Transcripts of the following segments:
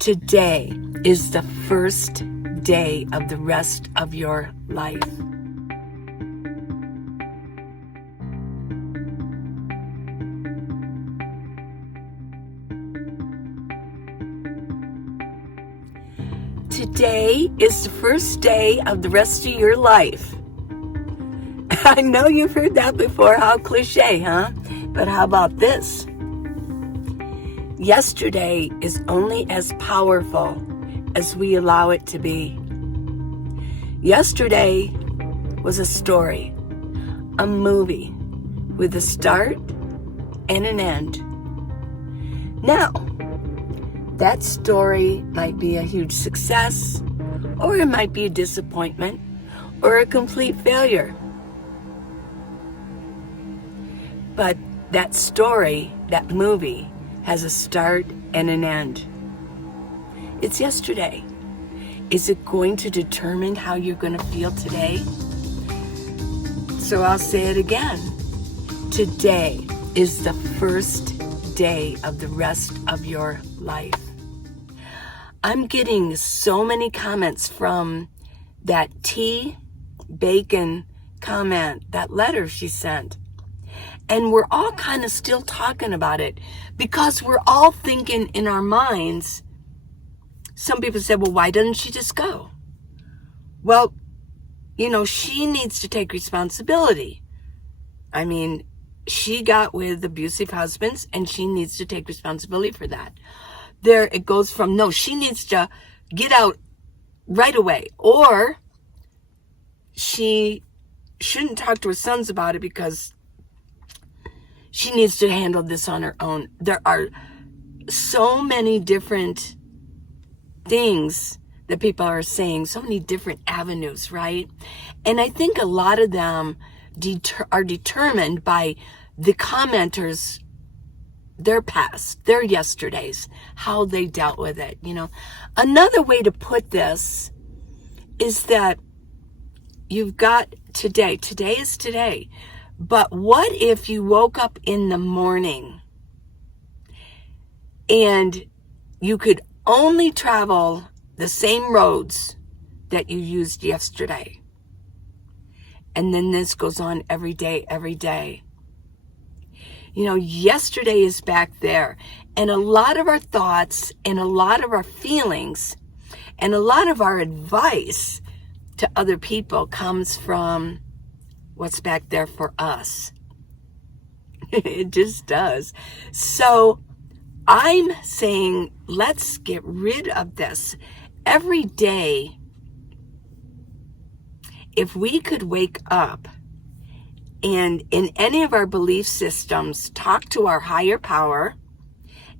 Today is the first day of the rest of your life. Today is the first day of the rest of your life. I know you've heard that before. How cliche, huh? But how about this? Yesterday is only as powerful as we allow it to be. Yesterday was a story, a movie with a start and an end. Now, that story might be a huge success, or it might be a disappointment, or a complete failure. But that story, that movie, has a start and an end. It's yesterday. Is it going to determine how you're going to feel today? So I'll say it again. Today is the first day of the rest of your life. I'm getting so many comments from that T. Bacon comment, that letter she sent. And we're all kind of still talking about it because we're all thinking in our minds. Some people said, well, why doesn't she just go? Well, she needs to take responsibility. I mean, she got with abusive husbands and she needs to take responsibility for that. There it goes from, no, she needs to get out right away. Or she shouldn't talk to her sons about it because she needs to handle this on her own. There are so many different things that people are saying, so many different avenues, right? And I think a lot of them are determined by the commenters, their past, their yesterdays, how they dealt with it, Another way to put this is that you've got today. Today is today. But what if you woke up in the morning and you could only travel the same roads that you used yesterday? And then this goes on every day, every day. Yesterday is back there. And a lot of our thoughts and a lot of our feelings and a lot of our advice to other people comes from what's back there for us. It just does. So I'm saying, let's get rid of this. Every day, if we could wake up and in any of our belief systems, talk to our higher power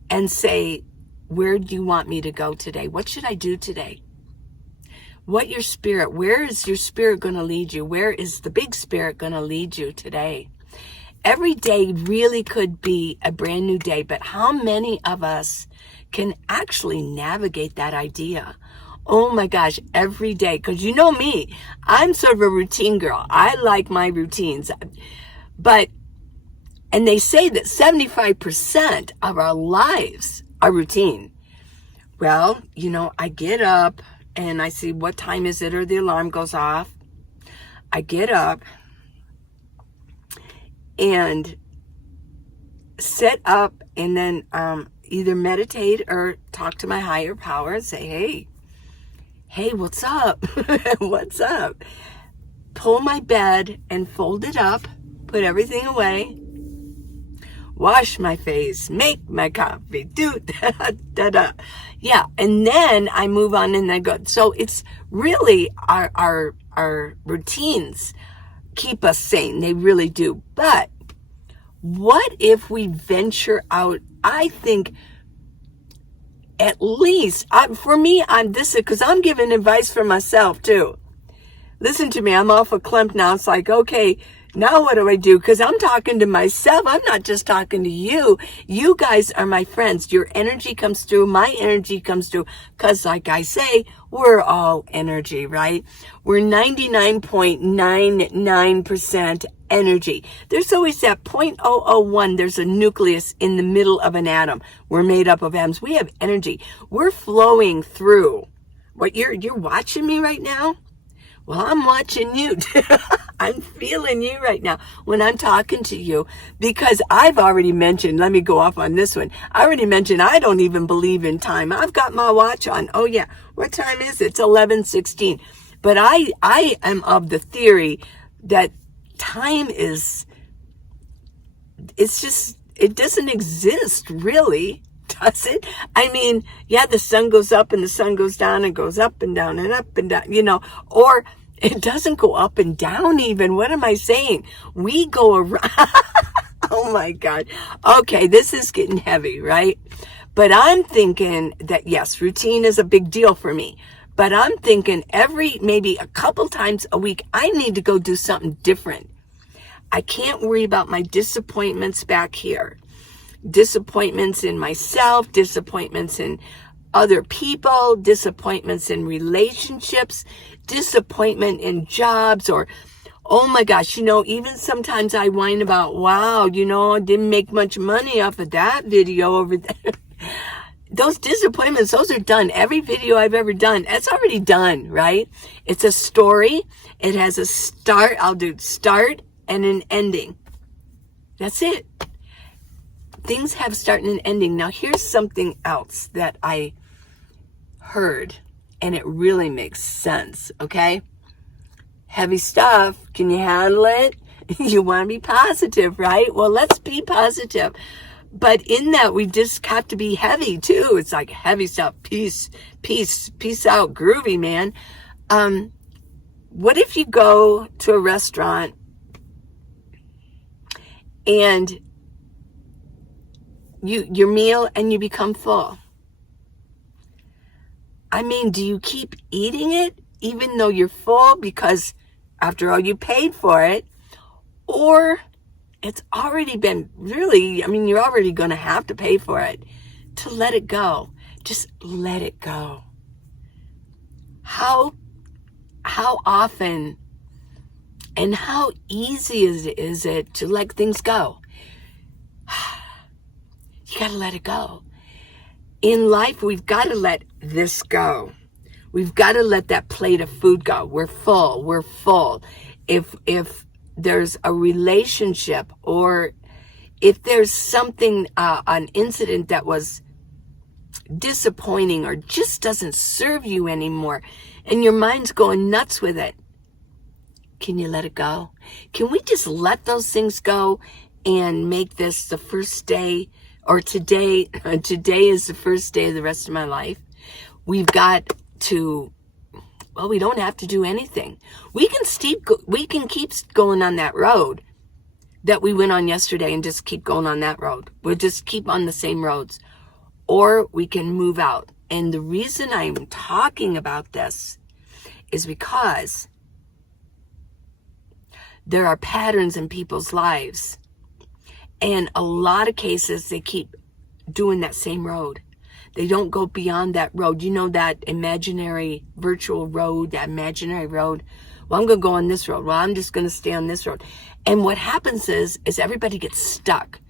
and say, where do you want me to go today? What should I do today? Where is your spirit going to lead you? Where is the big spirit going to lead you today? Every day really could be a brand new day, but how many of us can actually navigate that idea? Oh my gosh, every day. Because you know me, I'm sort of a routine girl. I like my routines. And they say that 75% of our lives are routine. Well, I get up and I see what time is it or the alarm goes off. I get up and sit up and then either meditate or talk to my higher power and say, hey, what's up? What's up? Pull my bed and fold it up, put everything away, wash my face, make my coffee, do da-da. Yeah, and then I move on and I go. So it's really our routines keep us sane. They really do. But what if we venture out? I think at least, for me, because I'm giving advice for myself too. Listen to me, I'm off a Klemp now. It's like, okay, now what do I do? Because I'm talking to myself. I'm not just talking to you. You guys are my friends. Your energy comes through. My energy comes through. Because like I say, we're all energy, right? We're 99.99% energy. There's always that 0.001. There's a nucleus in the middle of an atom. We're made up of atoms. We have energy. We're flowing through. What you're watching me right now? Well, I'm watching you. I'm feeling you right now when I'm talking to you, because I've already mentioned, let me go off on this one. I already mentioned I don't even believe in time. I've got my watch on. Oh yeah. What time is it? It's 11:16. But I am of the theory that time it's just, it doesn't exist really, does it? I mean, yeah, the sun goes up and the sun goes down and goes up and down and up and down, or it doesn't go up and down even. What am I saying? We go around. Oh my God. Okay, this is getting heavy, right? But I'm thinking that, yes, routine is a big deal for me. But I'm thinking maybe a couple times a week, I need to go do something different. I can't worry about my disappointments back here. Disappointments in myself, disappointments in other people, disappointments in relationships, disappointment in jobs, or, oh my gosh, even sometimes I whine about, wow, I didn't make much money off of that video over there. Those disappointments, those are done. Every video I've ever done, that's already done, right? It's a story. It has a start. I'll do start and an ending. That's it. Things have start and an ending. Now, here's something else that I heard, and it really makes sense, okay? Heavy stuff. Can you handle it? You want to be positive, right? Well, let's be positive. But in that, we just have to be heavy too. It's like heavy stuff. Peace out, groovy, man. What if you go to a restaurant and your meal and you become full? I mean, do you keep eating it even though you're full because after all you paid for it? Or it's already been you're already going to have to pay for it. To let it go. Just let it go. How often and how easy is it to let things go? You got to let it go. In life, we've got to let this go. We've got to let that plate of food go. We're full. If there's a relationship, or if there's something, an incident that was disappointing or just doesn't serve you anymore, and your mind's going nuts with it, can you let it go? Can we just let those things go and make this the first day, or today is the first day of the rest of my life? We've got to, well, we don't have to do anything. We can keep going on that road that we went on yesterday and just keep going on that road. We'll just keep on the same roads. Or we can move out. And the reason I'm talking about this is because there are patterns in people's lives. And a lot of cases, they keep doing that same road. They don't go beyond that road. That imaginary virtual road, that imaginary road. Well, I'm going to go on this road. Well, I'm just going to stay on this road. And what happens is everybody gets stuck.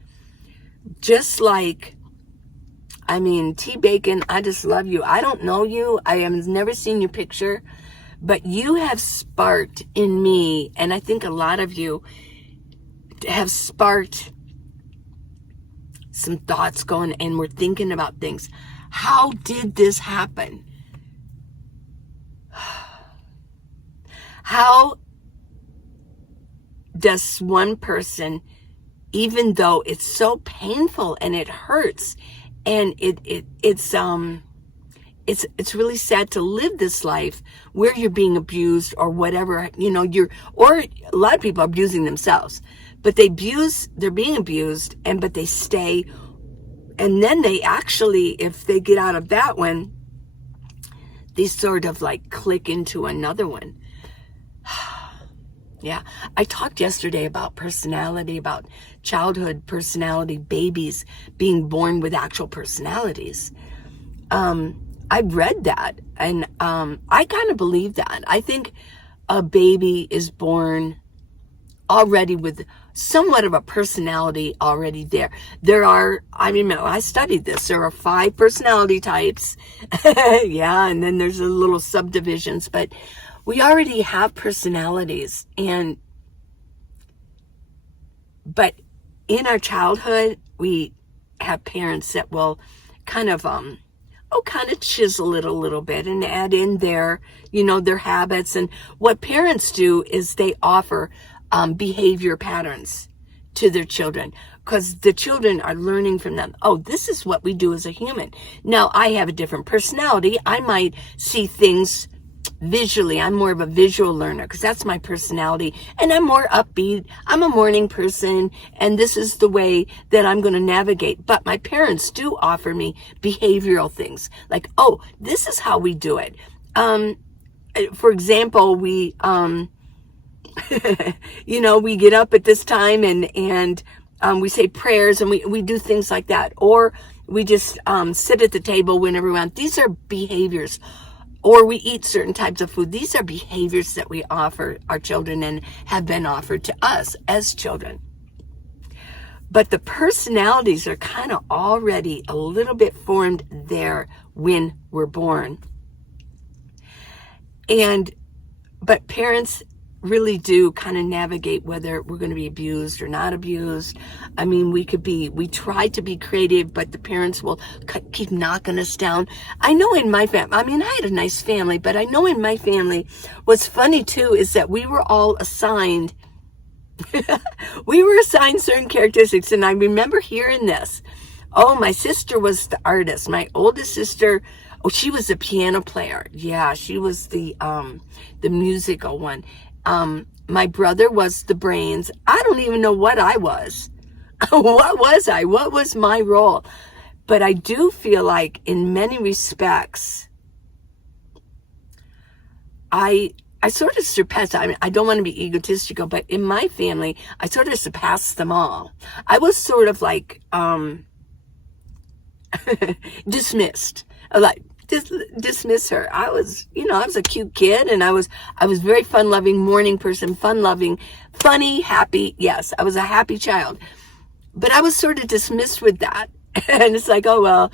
Just like, T. Bacon, I just love you. I don't know you. I have never seen your picture. But you have sparked in me, and I think a lot of you have sparked some thoughts going, and we're thinking about things. How did this happen? How does one person, even though it's so painful and it hurts, and it's really sad to live this life where you're being abused or whatever, or a lot of people are abusing themselves, but they're being abused, but they stay. And then they actually, if they get out of that one, they sort of like click into another one. Yeah. I talked yesterday about personality, about childhood personality, babies being born with actual personalities. I read that, and I kind of believe that. I think a baby is born already with somewhat of a personality already there. There are, I remember, I studied this. There are 5 personality types. Yeah, and then there's a little subdivisions, but we already have personalities. But in our childhood, we have parents that will kind of, kind of chisel it a little bit and add in their, their habits. And what parents do is they offer behavior patterns to their children, because the children are learning from them. Oh, this is what we do as a human. Now, I have a different personality. I might see things visually. I'm more of a visual learner because that's my personality, and I'm more upbeat. I'm a morning person, and this is the way that I'm going to navigate. But my parents do offer me behavioral things like, oh, this is how we do it. For example, we we get up at this time and we say prayers, and we do things like that, or we just sit at the table whenever we want. These are behaviors. Or we eat certain types of food. These are behaviors that we offer our children and have been offered to us as children. But the personalities are kind of already a little bit formed there when we're born. But parents really do kind of navigate whether we're going to be abused or not abused. I mean, we try to be creative, but the parents will keep knocking us down. I know in my family, I mean, I had a nice family, but I know in my family, what's funny too is that we were all assigned, certain characteristics. And I remember hearing this. Oh, my sister was the artist. My oldest sister, she was a piano player. Yeah, she was the musical one. My brother was the brains. I don't even know what I was. What was I? What was my role? But I do feel like in many respects, I sort of surpassed. I mean, I don't want to be egotistical, but in my family, I sort of surpassed them all. I was sort of like, dismissed. Like, dismiss her. I was a cute kid, and I was very fun-loving, morning person, fun-loving, funny, happy. Yes, I was a happy child. But I was sort of dismissed with that. And it's like, oh, well,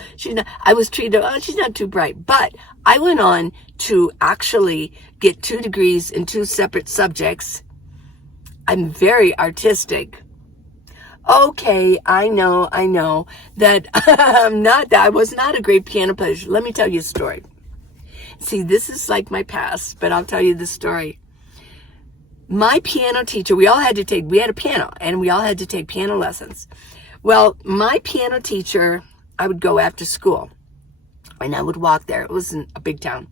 I was treated, she's not too bright. But I went on to actually get 2 degrees in 2 separate subjects. I'm very artistic. Okay, I know that I was not a great piano player. Let me tell you a story. See, this is like my past, but I'll tell you the story. My piano teacher, we had a piano, and we all had to take piano lessons. Well, my piano teacher, I would go after school, and I would walk there. It wasn't a big town.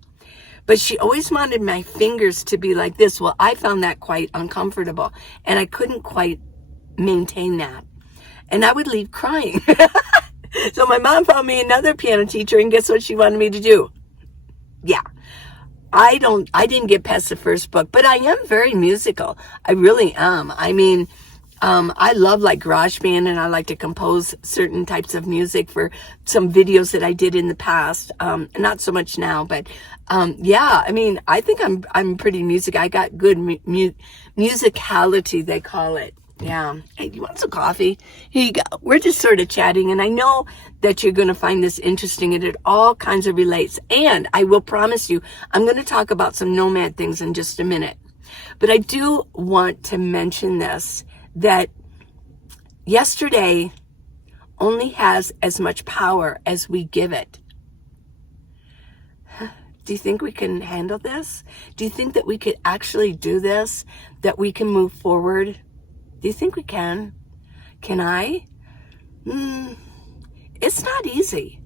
But she always wanted my fingers to be like this. Well, I found that quite uncomfortable, and I couldn't quite maintain that. And I would leave crying. So my mom found me another piano teacher, and guess what she wanted me to do? Yeah. I didn't get past the first book, but I am very musical. I really am. I mean, I love like GarageBand, and I like to compose certain types of music for some videos that I did in the past. Not so much now, but yeah, I mean, I think I'm pretty music. I got good musicality, they call it. Yeah. Hey, do you want some coffee? Here you go. We're just sort of chatting, and I know that you're going to find this interesting, and it all kinds of relates. And I will promise you, I'm going to talk about some nomad things in just a minute. But I do want to mention this, that yesterday only has as much power as we give it. Do you think we can handle this? Do you think that we could actually do this? That we can move forward? Do you think we can? Can I? It's not easy.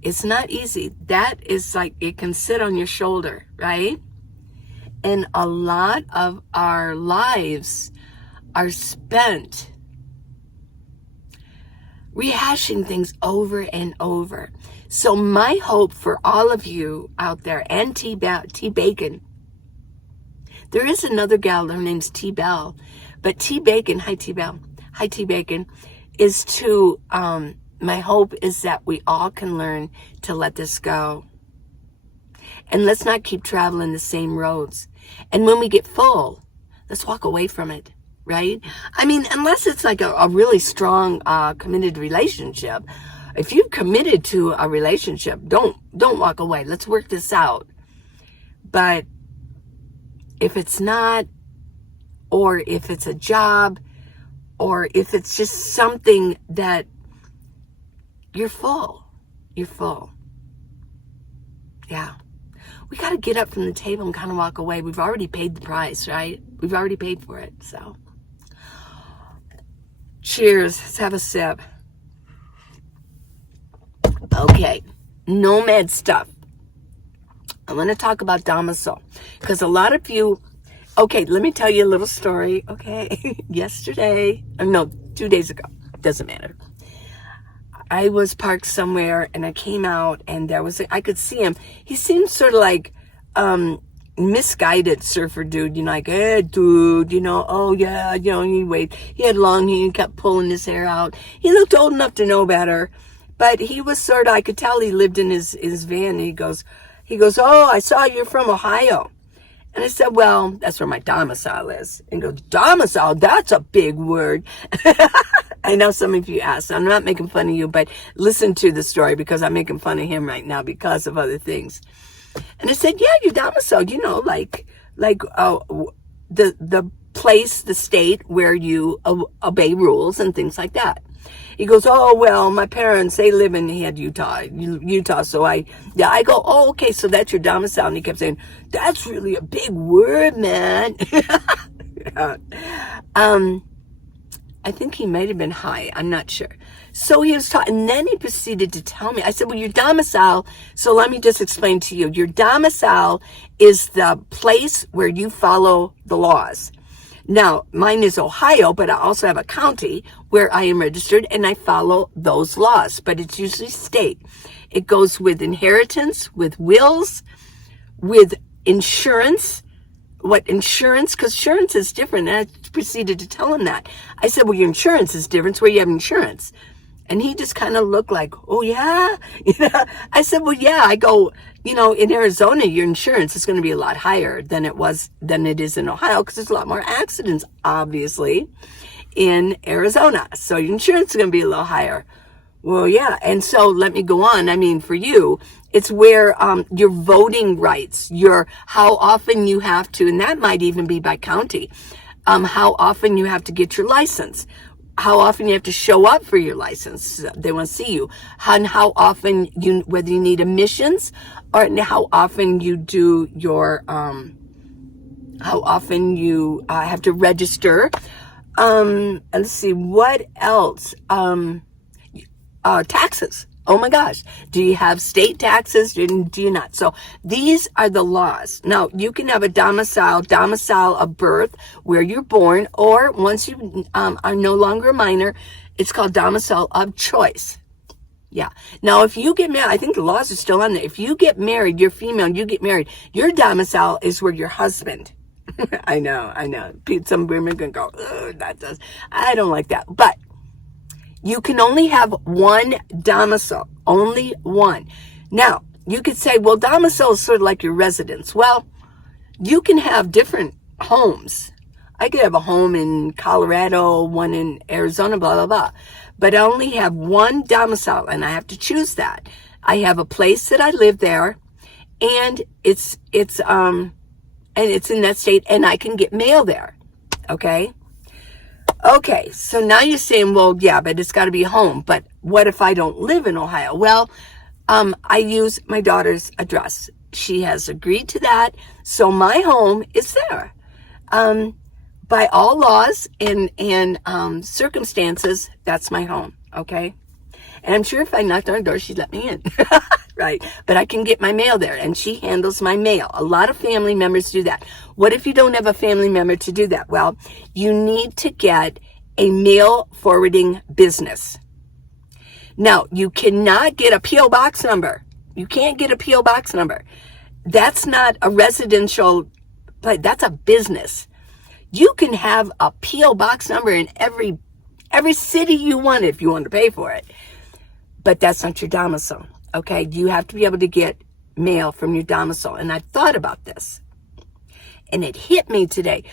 It's not easy. That is like, it can sit on your shoulder, right? And a lot of our lives are spent rehashing things over and over. So my hope for all of you out there, and T Bacon, there is another gal, her name's T Bell, but T Bacon, hi T Bacon, is to, my hope is that we all can learn to let this go. And let's not keep traveling the same roads. And when we get full, let's walk away from it, right? I mean, unless it's like a really strong, committed relationship. If you've committed to a relationship, don't walk away. Let's work this out. But if it's not, or if it's a job, or if it's just something that you're full. Yeah. We got to get up from the table and kind of walk away. We've already paid the price, right? We've already paid for it. So, cheers. Let's have a sip. Okay. Nomad stuff. I want to talk about domicile. Because a lot of you... Okay, let me tell you a little story. Okay. Yesterday... No, 2 days ago. Doesn't matter. I was parked somewhere and I came out and I could see him. He seemed sort of like misguided surfer dude, like, hey dude, oh yeah, he waved. He had long hair, he kept pulling his hair out. He looked old enough to know better, but he was sort of, I could tell he lived in his van. And he goes, oh, I saw you're from Ohio. And I said, well, that's where my domicile is. And he goes, domicile? That's a big word. I know some of you asked. I'm not making fun of you, but listen to the story because I'm making fun of him right now because of other things. And I said, yeah, your domicile, like the place, the state where you obey rules and things like that. He goes, oh, well, my parents, they live in Utah. So I go, oh, okay, so that's your domicile. And he kept saying, that's really a big word, man. I think he might have been high. I'm not sure. So he was talking, and then he proceeded to tell me. I said, well, your domicile, so let me just explain to you. Your domicile is the place where you follow the laws. Now, mine is Ohio, but I also have a county where I am registered, and I follow those laws. But it's usually state. It goes with inheritance, with wills, with insurance. What insurance? Because insurance is different. And I proceeded to tell him that. I said, well, your insurance is different. It's where you have insurance. And he just kind of looked like, oh, yeah? I said, well, yeah. I go, in Arizona, your insurance is going to be a lot higher than it is in Ohio because there's a lot more accidents, obviously, in Arizona. So your insurance is going to be a little higher. Well, yeah. And so let me go on. I mean, for you, it's where your voting rights, how often you have to, and that might even be by county, how often you have to get your license, how often you have to show up for your license. They want to see you. And how often whether you need emissions or how often you do your, how often you have to register. Let's see, what else? Taxes. Oh my gosh. Do you have state taxes? Do you not? So these are the laws. Now, you can have a domicile of birth where you're born, or once you are no longer a minor, it's called domicile of choice. Yeah. Now, if you get married, I think the laws are still on there. If you get married, you're female, you get married, your domicile is where your husband. I know. Some women can go, oh, I don't like that. But you can only have one domicile, only one. Now, you could say, well, domicile is sort of like your residence. Well, you can have different homes. I could have a home in Colorado, one in Arizona, blah, blah, blah. But I only have one domicile, and I have to choose that. I have a place that I live there, and it's in that state, and I can get mail there. Okay? Okay, so now you're saying, well, yeah, but it's got to be home. But what if I don't live in Ohio? Well, I use my daughter's address. She has agreed to that, so my home is there. By all laws and circumstances, that's my home, okay? And I'm sure if I knocked on her door, she'd let me in, right? But I can get my mail there, and she handles my mail. A lot of family members do that. What if you don't have a family member to do that? Well, you need to get a mail forwarding business. Now, you cannot get a P.O. box number. You can't get a P.O. box number. That's not a residential place. That's a business. You can have a P.O. box number in every city you want if you want to pay for it. But that's not your domicile, okay? You have to be able to get mail from your domicile. And I thought about this. And it hit me today.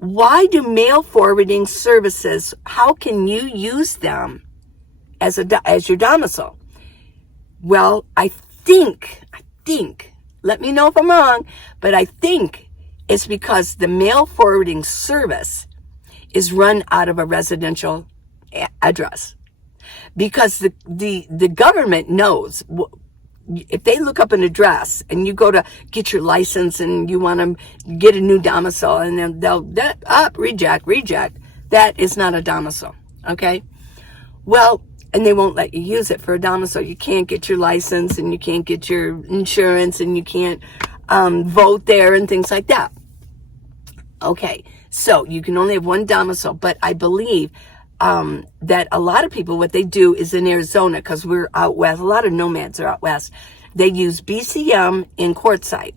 Why do mail forwarding services, how can you use them as your domicile? Well, I think, let me know if I'm wrong, but I think it's because the mail forwarding service is run out of a residential address. Because the government knows, if they look up an address and you go to get your license and you want to get a new domicile, and then they'll reject, that is not a domicile, okay? Well, and they won't let you use it for a domicile. You can't get your license, and you can't get your insurance, and you can't vote there and things like that. Okay, so you can only have one domicile, but I believe that a lot of people, what they do is in Arizona, because we're out west, a lot of nomads are out west, they use BCM in Quartzsite.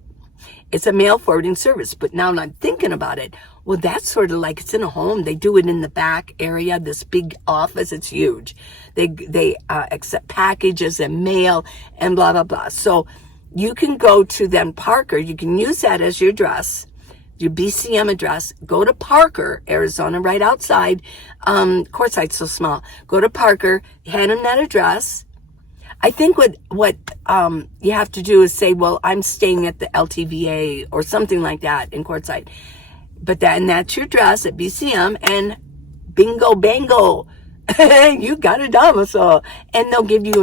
It's a mail forwarding service. But now I'm thinking about it, well, that's sort of like it's in a home. They do it in the back area, this big office. It's huge. They accept packages and mail and blah, blah, blah. So you can go to then Parker. You can use that as your address, your BCM address. Go to Parker, Arizona, right outside. Quartzsite's so small. Go to Parker, hand them that address. I think what you have to do is say, well, I'm staying at the LTVA or something like that in Quartzsite. But that's your address at BCM, and bingo, bango, you got a domicile. And they'll give you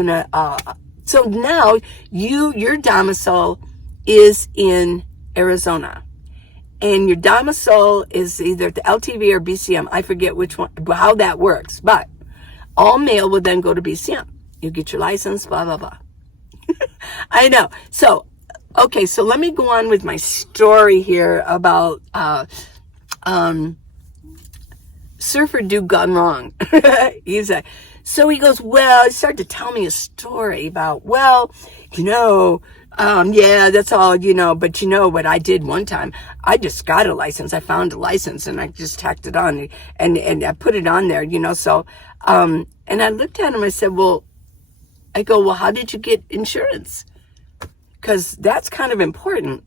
so now your domicile is in Arizona. And your domicile is either the LTV or BCM. I forget which one, how that works. But all mail will then go to BCM. You get your license, blah, blah, blah. I know. So, okay, so let me go on with my story here about Surfer Dude Gone Wrong. He goes, well, he started to tell me a story about, well, yeah, that's all, but what I did one time, I just got a license. I found a license and I just tacked it on and I put it on there, so, and I looked at him, I said, well, how did you get insurance? Because that's kind of important.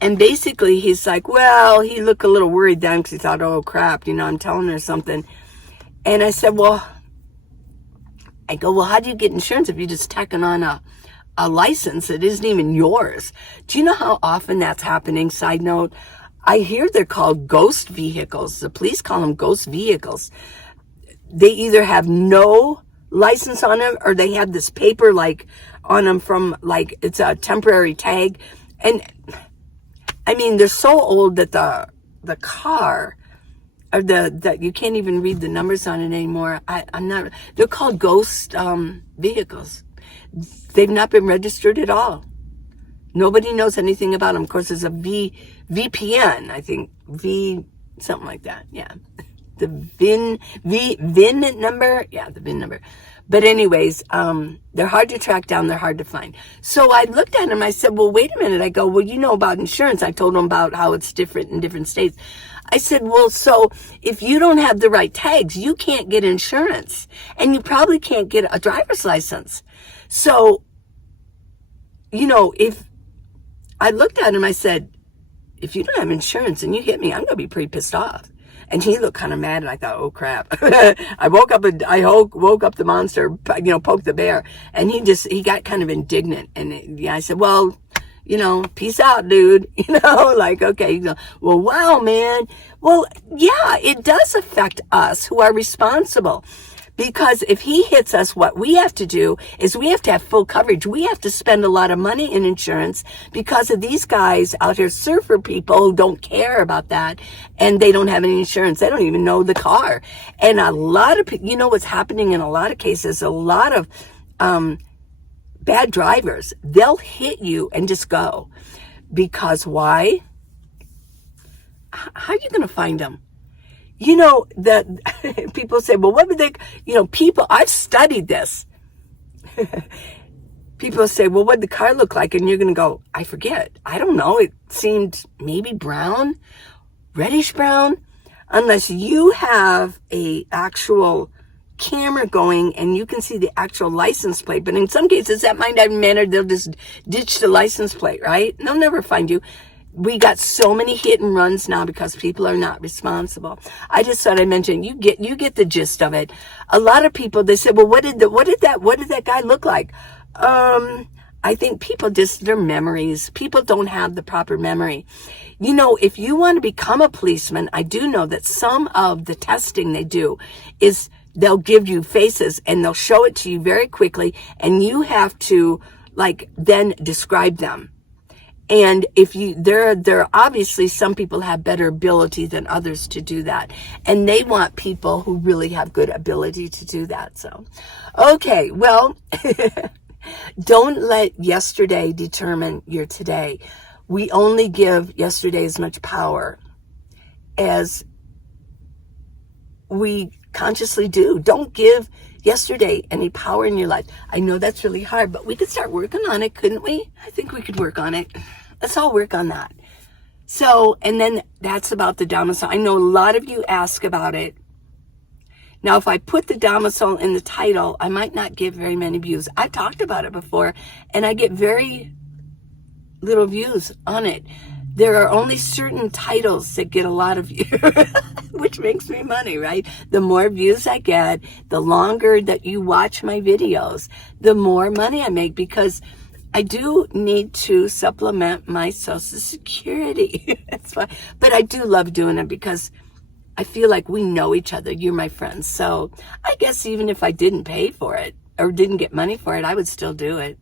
And basically he's like, well, he looked a little worried then because he thought, oh crap, I'm telling her something. And I said, well, how do you get insurance if you're just tacking on a license that isn't even yours? Do you know how often that's happening? Side note, I hear they're called ghost vehicles. The police call them ghost vehicles. They either have no license on them or they have this paper on them from it's a temporary tag. And I mean, they're so old that the car or that you can't even read the numbers on it anymore. They're called ghost vehicles. They've not been registered at all. Nobody knows anything about them. Of course, there's a VPN, I think, something like that. Yeah. The VIN number. Yeah, the VIN number. But anyways, they're hard to track down. They're hard to find. So I looked at him. I said, well, wait a minute. I go, well, you know about insurance. I told him about how it's different in different states. I said, well, so if you don't have the right tags, you can't get insurance. And you probably can't get a driver's license. So, if I looked at him, I said, if you don't have insurance and you hit me, I'm going to be pretty pissed off. And he looked kind of mad, and I thought, oh crap. I woke up the monster, poked the bear, and he got kind of indignant. And I said, well, peace out, dude. Okay. He goes, well, wow, man. Well, yeah, it does affect us who are responsible. Because if he hits us, what we have to do is we have to have full coverage. We have to spend a lot of money in insurance because of these guys out here, surfer people who don't care about that, and they don't have any insurance. They don't even know the car. And a lot of people, what's happening in a lot of cases, a lot of bad drivers, they'll hit you and just go. Because why? How are you going to find them? That people say, well, what would they, I've studied this. People say, well, what'd the car look like? And you're going to go, I forget. I don't know. It seemed maybe brown, reddish brown, unless you have a actual camera going and you can see the actual license plate. But in some cases, that might not matter. They'll just ditch the license plate, right? And they'll never find you. We got so many hit and runs now because people are not responsible. I just thought I'd mention, you get the gist of it. A lot of people, they said, well, what did that guy look like? I think people just, their memories. People don't have the proper memory. You know, if you want to become a policeman, I do know that some of the testing they do is they'll give you faces and they'll show it to you very quickly, and you have to then describe them. And if you, there obviously some people have better ability than others to do that. And they want people who really have good ability to do that. So, okay, well, don't let yesterday determine your today. We only give yesterday as much power as we consciously do. Don't give yesterday any power in your life. I know that's really hard, but we could start working on it, couldn't we? I think we could work on it. Let's all work on that. So, and then that's about the domicile. I know a lot of you ask about it. Now, if I put the domicile in the title, I might not get very many views. I've talked about it before, and I get very little views on it. There are only certain titles that get a lot of views, which makes me money, right? The more views I get, the longer that you watch my videos, the more money I make, because I do need to supplement my Social Security. That's why. But I do love doing it because I feel like we know each other. You're my friends. So I guess even if I didn't pay for it or didn't get money for it, I would still do it.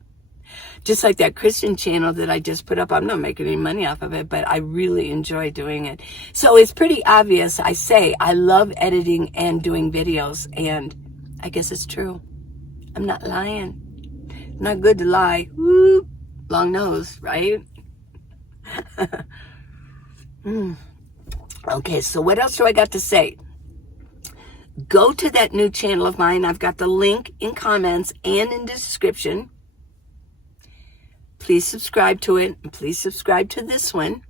Just like that Christian channel that I just put up. I'm not making any money off of it, but I really enjoy doing it. So it's pretty obvious. I say I love editing and doing videos, and I guess it's true. I'm not lying. Not good to lie. Woo, long nose, right? Okay, so what else do I got to say? Go to that new channel of mine. I've got the link in comments and in the description. Please subscribe to it, and please subscribe to this one.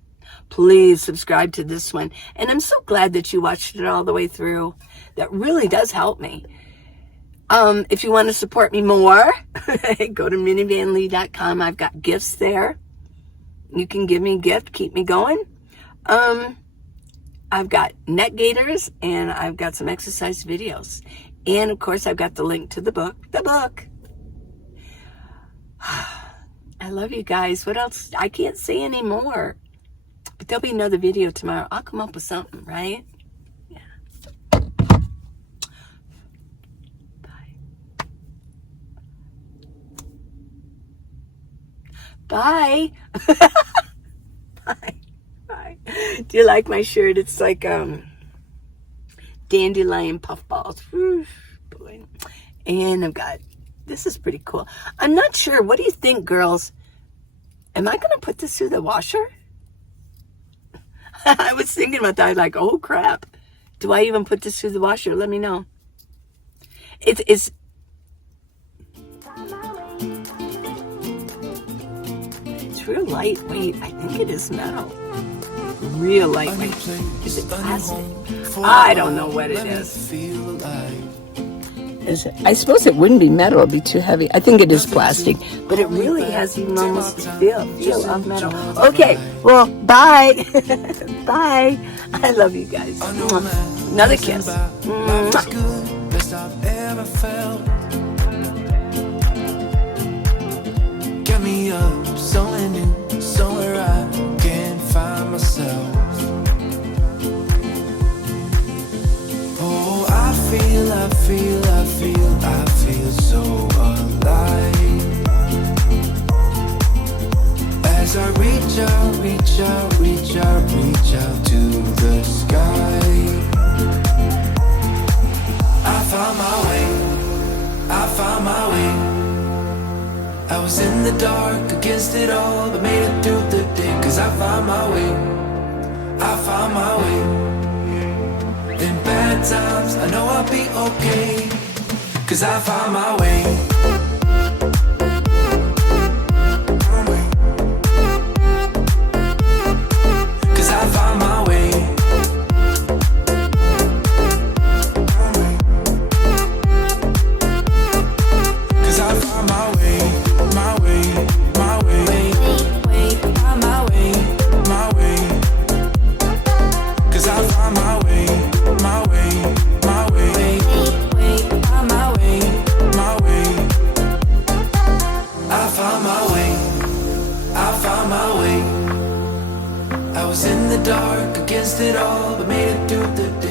Please subscribe to this one. And I'm so glad that you watched it all the way through. That really does help me. If you want to support me more, go to minivanlee.com. I've got gifts there. You can give me a gift, keep me going. I've got neck gaiters, and I've got some exercise videos. And of course, I've got the link to the book. I love you guys. What else? I can't say any more. But there'll be another video tomorrow. I'll come up with something, right? Yeah. Bye. Bye. Bye. Do you like my shirt? It's like dandelion puffballs. Boy. And I've got, this is pretty cool. I'm not sure. What do you think, girls? Am I going to put this through the washer? I was thinking about that. Like, oh, crap. Do I even put this through the washer? Let me know. It's real lightweight. I think it is metal. Real lightweight. Is it plastic? I don't know what it is. Is it? I suppose it wouldn't be metal. It'd be too heavy. I think it is plastic, but it really has even almost the feel of metal. Okay, well, bye. Bye. I love you guys. Another kiss. Best I've ever felt. Get me up, somewhere new, somewhere I can find myself. Oh, I feel so alive. As I reach out to the sky. I found my way. I was in the dark against it all, but made it through the day. Cause I found my way. In bad times, I know I'll be okay. Cause I found my way. Cause I found my way. Cause I found my way, my way, my way, my way, my way. on my way. I was in the dark against it all, but made it through the day.